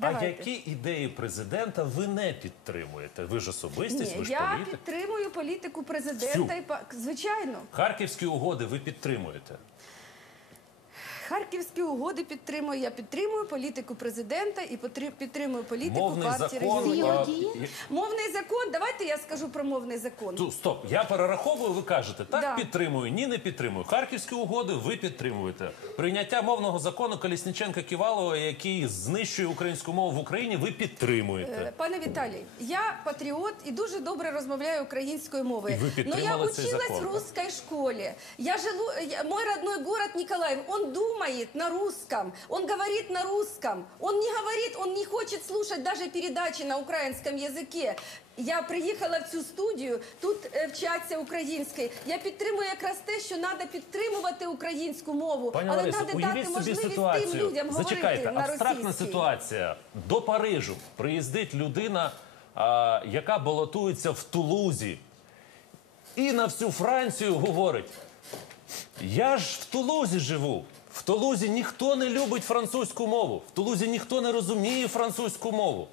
А які ідеї президента ви не підтримуєте? Ви ж особистість, ви ж я політик. підтримую політику президента Всю. і звичайно. Харківські угоди ви підтримуєте. Харківські угоди підтримую. Я підтримую політику президента і підтримую політику Мовний партії закон. регіонів. а, Мовний закон. Давайте я скажу про мовний закон. Ту, стоп, я перераховую, ви кажете, так Да. підтримую, ні, не підтримую. Харківські угоди ви підтримуєте. Прийняття мовного закону Колісніченка Ківалова, який знищує українську мову в Україні, ви підтримуєте. Е, Пане Віталій, я патріот і дуже добре розмовляю українською мовою. І ви Но я училась в да? русской школе. Я живу, я- мой родной город Николаев, он думает на русском, он говорит на русском. Он не говорит, он не хочет слушать даже передачи на українському язике. Я приїхала в цю студію, тут е, вчаться українською. Я підтримую якраз те, що треба підтримувати українську мову, Пані але Ларисо, треба дати можливість тим людям Зачекайте, говорити на абстрактна ситуація. До Парижу приїздить людина, а, яка балотується в Тулузі, і на всю Францію говорить: Я ж в Тулузі живу. Тулузі ніхто не любить французьку мову. В Тулузі ніхто не розуміє французьку мову.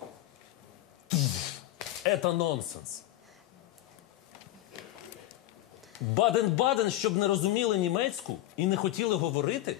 Це нонсенс. Баден-Баден, щоб не розуміли німецьку і не хотіли говорити?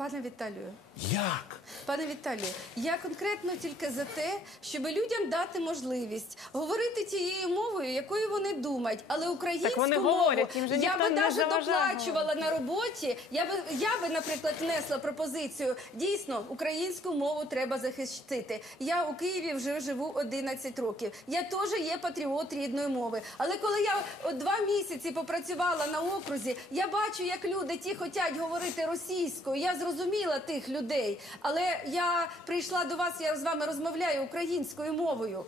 Пане Віталію, Як? Пане Віталію, я конкретно тільки за те, щоб людям дати можливість говорити тією мовою, якою вони думають, але українську Так вони мову говорять, їм же я би навіть доплачувала на роботі. Я би я би, наприклад, внесла пропозицію. Дійсно, українську мову треба захистити. Я у Києві вже живу 11 років. Я теж є патріот рідної мови. Але коли я от два місяці попрацювала на окрузі, я бачу, як люди ті хочуть говорити російською. Я зрозуміла тих людей. Але я прийшла до вас, я з вами розмовляю українською мовою.